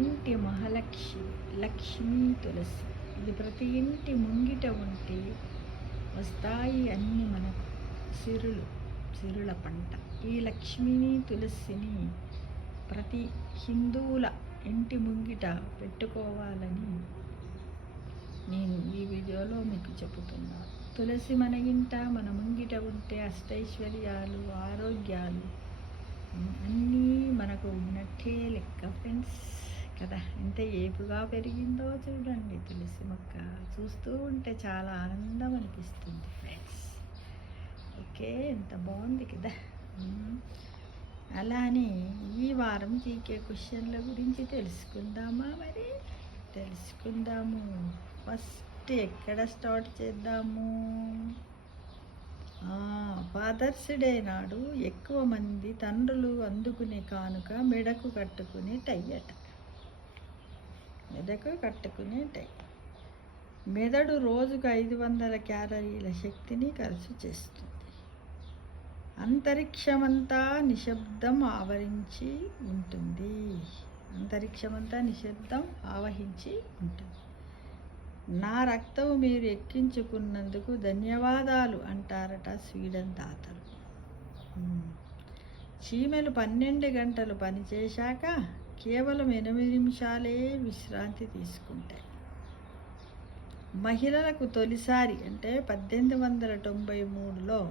ఇంటి మహాలక్ష్మి, లక్ష్మీ తులసి. ఇది ప్రతి ఇంటి ముంగిట ఉంటే వస్తాయి అన్ని మనకు సిరుల పంట. ఈ లక్ష్మిని తులసిని ప్రతి హిందువుల ఇంటి ముంగిట పెట్టుకోవాలని నేను ఈ వీడియోలో మీకు చెబుతున్నాను. తులసి మన ఇంట మన ముంగిట ఉంటే అష్టైశ్వర్యాలు, ఆరోగ్యాలు అన్నీ మనకు ఉన్నట్టే లెక్క ఫ్రెండ్స్ కదా. ఎంత ఏపుగా పెరిగిందో చూడండి తులసి మొక్క. చూస్తూ ఉంటే చాలా ఆనందం అనిపిస్తుంది ఫ్రెండ్స్. ఓకే, ఎంత బాగుంది కదా. అలానే ఈ వారం జీకే క్వశ్చన్ల గురించి తెలుసుకుందామా? మరి తెలుసుకుందాము. ఫస్ట్ ఎక్కడ స్టార్ట్ చేద్దాము? ఫాదర్స్ డే నాడు ఎక్కువ మంది తండ్రులు అందుకునే కానుక మెడకు కట్టుకునే టై అట. మెడకు కట్టుకునే టై. మెదడు రోజుకు 500 క్యాలరీల శక్తిని ఖర్చు చేస్తుంది. అంతరిక్షమంతా నిశ్శబ్దం ఆవరించి ఉంటుంది. అంతరిక్షమంతా నిశ్శబ్దం ఆవహించి ఉంటుంది. నా రక్తం మీరు ఎక్కించుకున్నందుకు ధన్యవాదాలు అంటారట స్వీడన్ తాతలు. చీమలు 12 గంటలు పనిచేశాక కేవలం 8 నిమిషాలే విశ్రాంతి తీసుకుంటాయి. మహిళలకు తొలిసారి అంటే 1893లో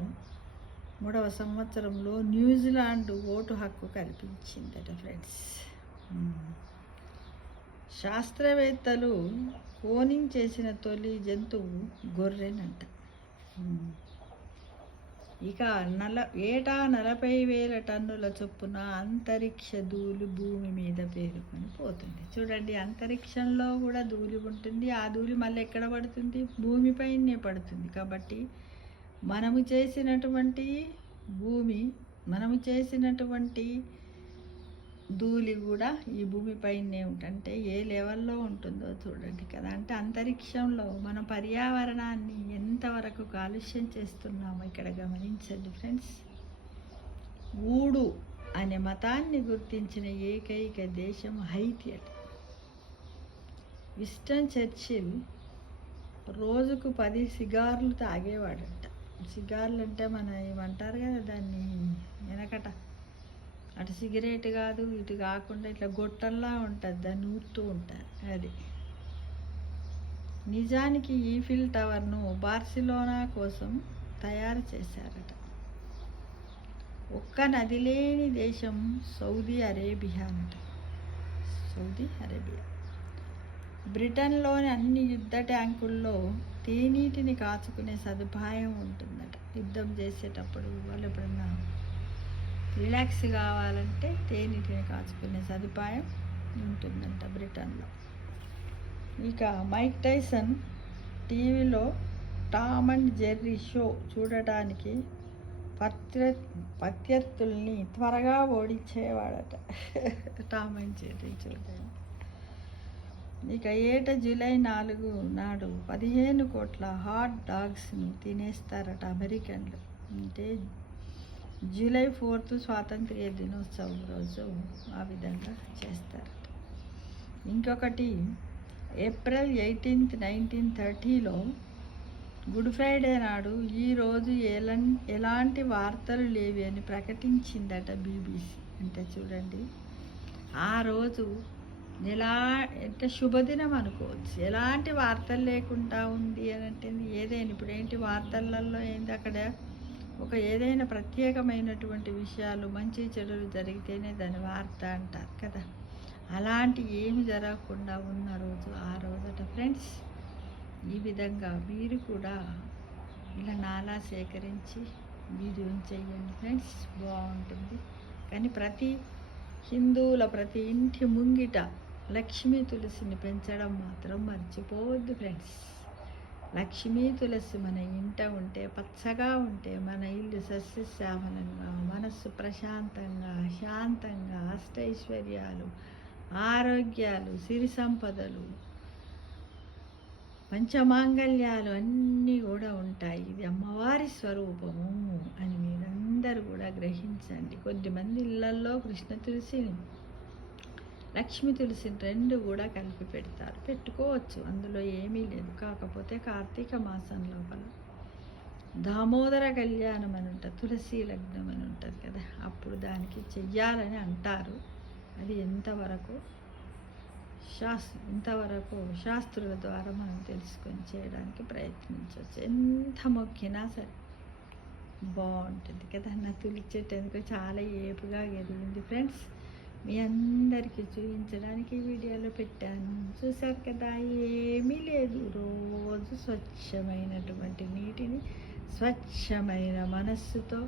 3వ సంవత్సరంలో న్యూజిలాండ్ ఓటు హక్కు కల్పించిందట ఫ్రెండ్స్. శాస్త్రవేత్తలు క్లోనింగ్ చేసిన తొలి జంతువు గొర్రెనంట. ఇక ఏటా 40,000 టన్నుల చొప్పున అంతరిక్ష ధూళి భూమి మీద పేరుకొని పోతుంది. చూడండి, అంతరిక్షంలో కూడా ధూళి ఉంటుంది. ఆ ధూళి మళ్ళీ ఎక్కడ పడుతుంది? భూమిపైనే పడుతుంది. కాబట్టి మనము చేసినటువంటి ధూళి కూడా ఈ భూమిపైనే ఉంటుంటే ఏ లెవెల్లో ఉంటుందో చూడండి కదా. అంటే అంతరిక్షంలో మన పర్యావరణాన్ని ఎంతవరకు కాలుష్యం చేస్తున్నామో ఇక్కడ గమనించండి ఫ్రెండ్స్. ఊడు అనే మతాన్ని గుర్తించిన ఏకైక దేశం హైతి అట. విన్స్టన్ చర్చిల్ రోజుకు 10 సిగార్లు తాగేవాడంట. సిగార్లు అంటే మన ఏమంటారు కదా దాన్ని, వెనకట అటు సిగరెట్ కాదు, ఇటు కాకుండా ఇట్లా గొట్టంలా ఉంటుంది, దాన్ని ఊరుతూ ఉంటారు. అది నిజానికి ఈఫిల్ టవర్ను బార్సిలోనా కోసం తయారు చేశారట. ఒక్క నది లేని దేశం సౌదీ అరేబియా అన్నట. Saudi Arabia. బ్రిటన్లోని అన్ని యుద్ధ ట్యాంకుల్లో తేనీటిని కాచుకునే సదుపాయం ఉంటుందట. యుద్ధం చేసేటప్పుడు వాళ్ళు ఎప్పుడన్నా రిలాక్స్ కావాలంటే తేనీటిని కాచుకునే సదుపాయం ఉంటుందంట బ్రిటన్లో. ఇక మైక్ టైసన్ టీవీలో టామ్ అండ్ జెర్రీ షో చూడటానికి ప్రత్యర్థుల్ని త్వరగా ఓడించేవాడట. టామ్ అండ్ జెర్రీ చూడండి. ఇక జూలై 4 నాడు 15 కోట్ల హాట్ డాగ్స్ను తినేస్తారట అమెరికన్లు. అంటే జూలై 4 స్వాతంత్ర్య దినోత్సవం రోజు ఆ విధంగా చేస్తారట. ఇంకొకటి ఏప్రిల్ 18, 1930లో గుడ్ ఫ్రైడే నాడు ఈరోజు ఎలాంటి వార్తలు లేవి అని ప్రకటించిందట BBC. అంటే చూడండి, ఆ రోజు అంటే శుభదినం అనుకోవచ్చు. ఎలాంటి వార్తలు లేకుండా ఉంది అని అంటే ఏదైనా ఇప్పుడు ఏంటి వార్తలలో ఏంది, అక్కడ ఒక ఏదైనా ప్రత్యేకమైనటువంటి విషయాలు మంచి చెడులు జరిగితేనే దాని వార్త అంటారు కదా. అలాంటి ఏమి జరగకుండా ఉన్న రోజు ఆ రోజట ఫ్రెండ్స్. ఈ విధంగా మీరు కూడా ఇలా నాలా సేకరించి వీడియో చేయండి ఫ్రెండ్స్, బాగుంటుంది. కానీ ప్రతి హిందువుల ప్రతి ఇంటి ముంగిట లక్ష్మీ తులసిని పెంచడం మాత్రం మర్చిపోవద్దు ఫ్రెండ్స్. లక్ష్మీ తులసి మన ఇంట ఉంటే, పచ్చగా ఉంటే మన ఇల్లు సస్యశ్యామలంగా, మనస్సు ప్రశాంతంగా, శాంతంగా, అష్టైశ్వర్యాలు, ఆరోగ్యాలు, సిరి సంపదలు, పంచమాంగళ్యాలు అన్నీ కూడా ఉంటాయి. ఇది అమ్మవారి స్వరూపము అని మీరందరూ కూడా గ్రహించండి. కొద్దిమంది ఇళ్లల్లో కృష్ణ తులసిని లక్ష్మి తులసిని రెండు కూడా కలిపి పెడతారు. పెట్టుకోవచ్చు, అందులో ఏమీ లేదు. కాకపోతే కార్తీక మాసం లోపల దామోదర కళ్యాణం అని ఉంటుంది, తులసి లగ్నం అని ఉంటుంది కదా, అప్పుడు దానికి చెయ్యాలని అంటారు. అది ఇంతవరకు శాస్త్రుల ద్వారా మనం తెలుసుకొని చేయడానికి ప్రయత్నించవచ్చు. ఎంత మొక్కినా సరే బాగుంటుంది కదా. నా తులసి చెట్టు ఎందుకో చాలా ఏపుగా ఎదిగింది ఫ్రెండ్స్. మీ అందరికీ చూపించడానికి వీడియోలో పెట్టాను, చూశారు కదా. ఏమీ లేదు, రోజు స్వచ్ఛమైనటువంటి నీటిని స్వచ్ఛమైన మనస్సుతో,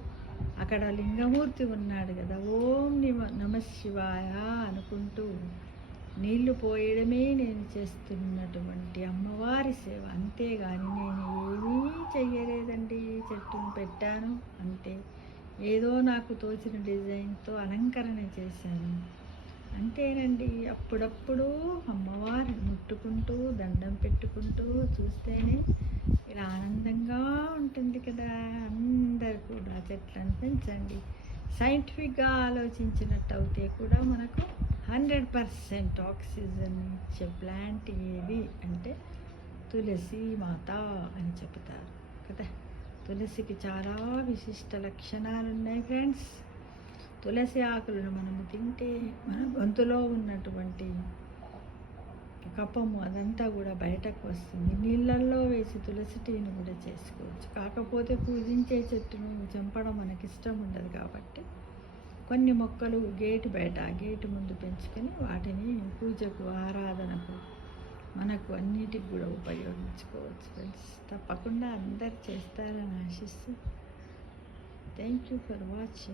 అక్కడ లింగమూర్తి ఉన్నాడు కదా, ఓం నమఃశివాయ అనుకుంటూ నీళ్లు పోయడమే నేను చేస్తున్నటువంటి అమ్మవారి సేవ. అంతేగాని నేను ఏమీ చెయ్యలేదండి. చెట్టును పెట్టాను అంతే, ఏదో నాకు తోచిన డిజైన్తో అలంకరణ చేశాను అంతేనండి. అప్పుడప్పుడు అమ్మవారిని ముట్టుకుంటూ దండం పెట్టుకుంటూ చూస్తేనే ఇలా ఆనందంగా ఉంటుంది కదా. అందరు కూడా చెట్లను పెంచండి. సైంటిఫిక్గా ఆలోచించినట్టు అయితే కూడా మనకు 100% ఆక్సిజన్ ఇచ్చే ప్లాంట్ ఏది అంటే తులసి మాత అని చెప్తారు కదా. తులసికి చాలా విశిష్ట లక్షణాలు ఉన్నాయి ఫ్రెండ్స్. తులసి ఆకులను మనము తింటే మన గొంతులో ఉన్నటువంటి కఫము అదంతా కూడా బయటకు వస్తుంది. నీళ్ళల్లో వేసి తులసి టీని కూడా చేసుకోవచ్చు. కాకపోతే పూజించే చెట్టును చంపడం మనకి ఇష్టం ఉండదు కాబట్టి కొన్ని మొక్కలు గేటు ముందు పెంచుకొని వాటిని పూజకు, ఆరాధనకు, మనకు అన్నిటికి కూడా ఉపయోగించుకోవచ్చు ఫ్రెండ్స్. తప్పకుండా అందరు చేస్తారని ఆశిస్తూ థ్యాంక్ యూ ఫర్ వాచింగ్.